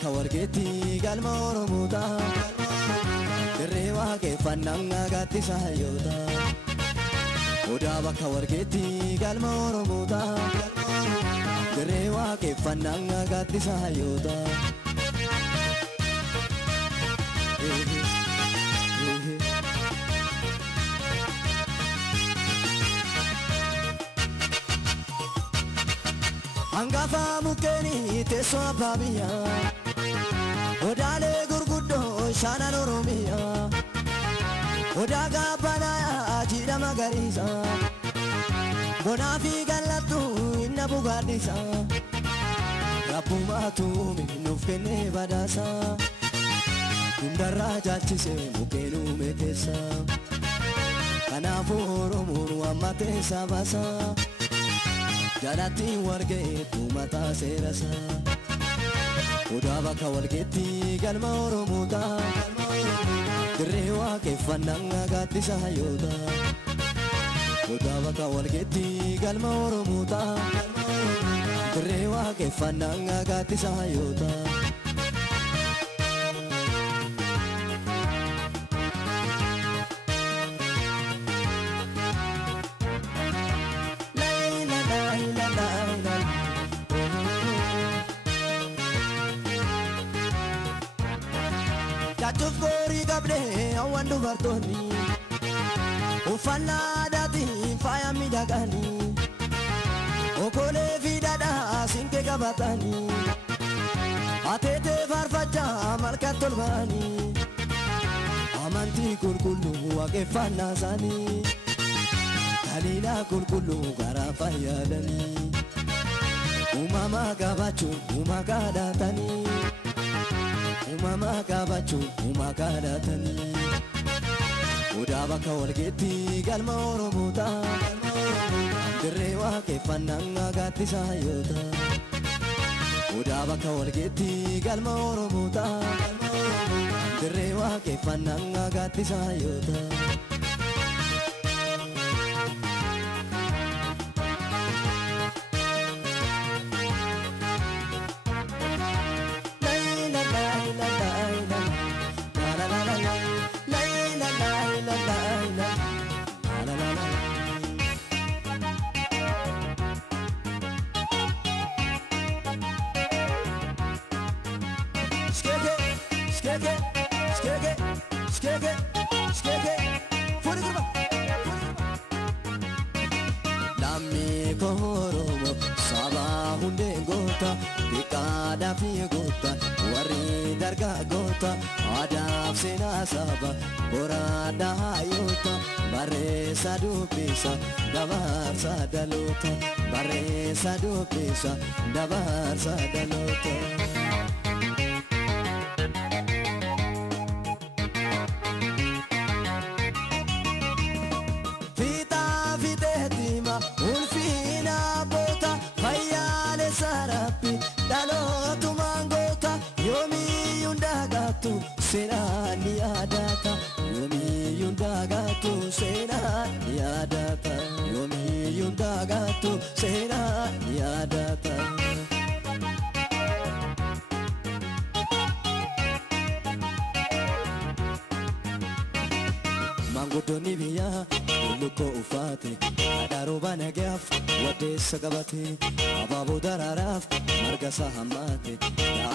bakka wargeetti galma Oromoota dirree waaqeffannaa gaaddisa hayyoota. Odaa bakka wargeetti galma Oromoota dirree waaqeffannaa gaaddisa hayyoota. Angafa mukeni teso ababia Odale gurguddo shanan Oromia Odaga banaya ajira magarisa Bonafi galatu inna bugadisa Rabbuma tuumi nufkenne badasa Hundarra jaalchise mukenu mekesa Kanafu Oromoon wammate sabasa Jalatti wargeetu mataa seerasa Odaa bakka wargeetti galma Oromoota dirree waaqeffannaa gaaddisa hayyoota. Odaa bakka wargeetti galma Oromoota dirree waaqeffannaa gaaddisa hayyoota. Jatuuf gorii qabdee hawwan dubartoonni uffannaa aadaatiin faaya miidhaganii okolee fi dhadhaa siinqee qabatanii ateetee faarfachaa malkatti ol ba'anii amantii qulqulluu waaqeffannaa isaanii taliilaa qulqulluu garaa fayyadanii uumamaa qabachuun uumaa kadhatanii. Umama kabachuun uumaa kadhatanii Odaa bakka wargeetti galma Oromoota dirree waaqeffannaa gaaddisa hayyoota. Odaa bakka wargeetti galma Oromoota dirree waaqeffannaa gaaddisa hayyoota. Lammi Oromoo saba hundee goota biqaadhaa fi goota warri dargaggoota aadaaf seenaa saba boraadhaa hayyoota barreessa dubbisa dabarsa dhaloota barreessa dubbisa dabarsa dhaloota. Ulfina bota fayyale sarapi dalotu mangota yomi yundagatu senani adata yomi yundagatu senani adata yomi yundagatu senani adata. Mangodoni biya luko ufate Daroba nagaaf wadeessa qabate abaaboo daraaraaf margasaa hammaate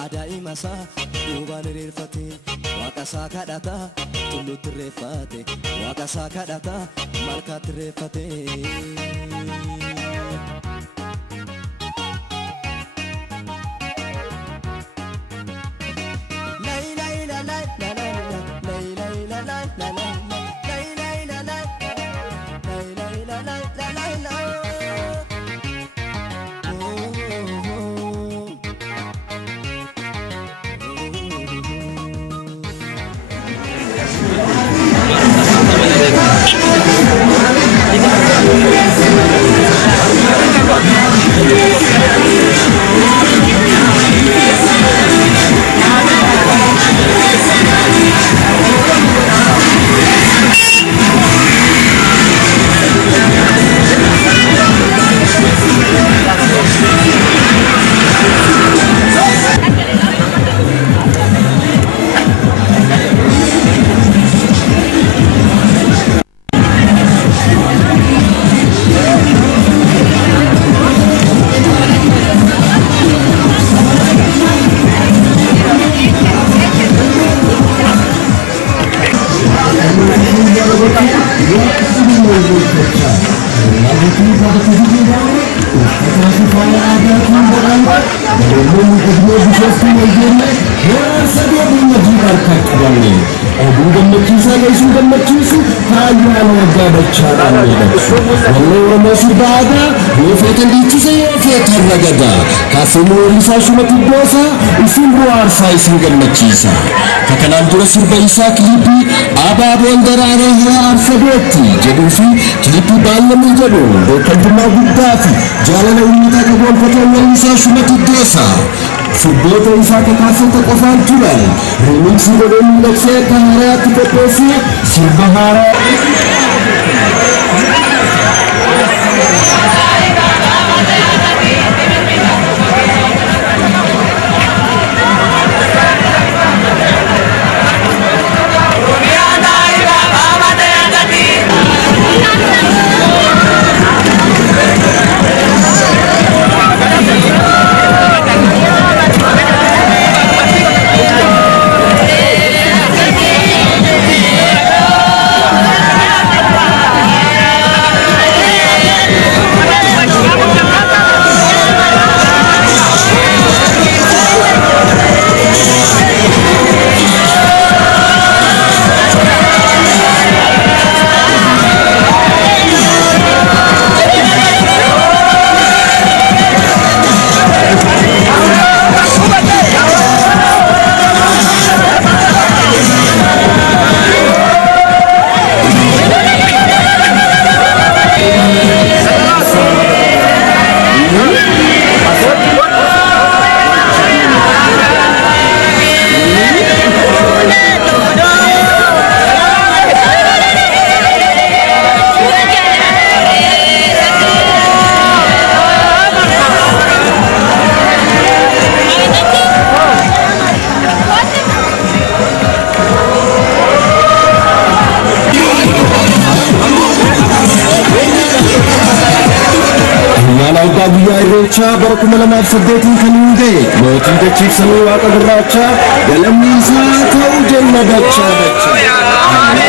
aadaa himasaa duubaan hiriirfate waaqasaa kadhataa tulluutti irreeffate waaqasaa kadhataa malkaatti irreeffate. Thank you. Kanaan dura sirba isaa kilipii abaaboon daraaree hira arsadeetti jedhuu fi kilipii baay'ee jedhu beekamtummaa guddaa fi jaalala uummataa qabuunfatee weellisaa Shumat Iddosa sirboota isaa kakaasota qofaan turan riimiksii godhee miidhagsee akka haaraatti qopheessee sirba haaraa Irreecha bara 2008 kan hunde mootii dachiif samii waaqa gurraacha galanni isaa ta'u jenna dachaa.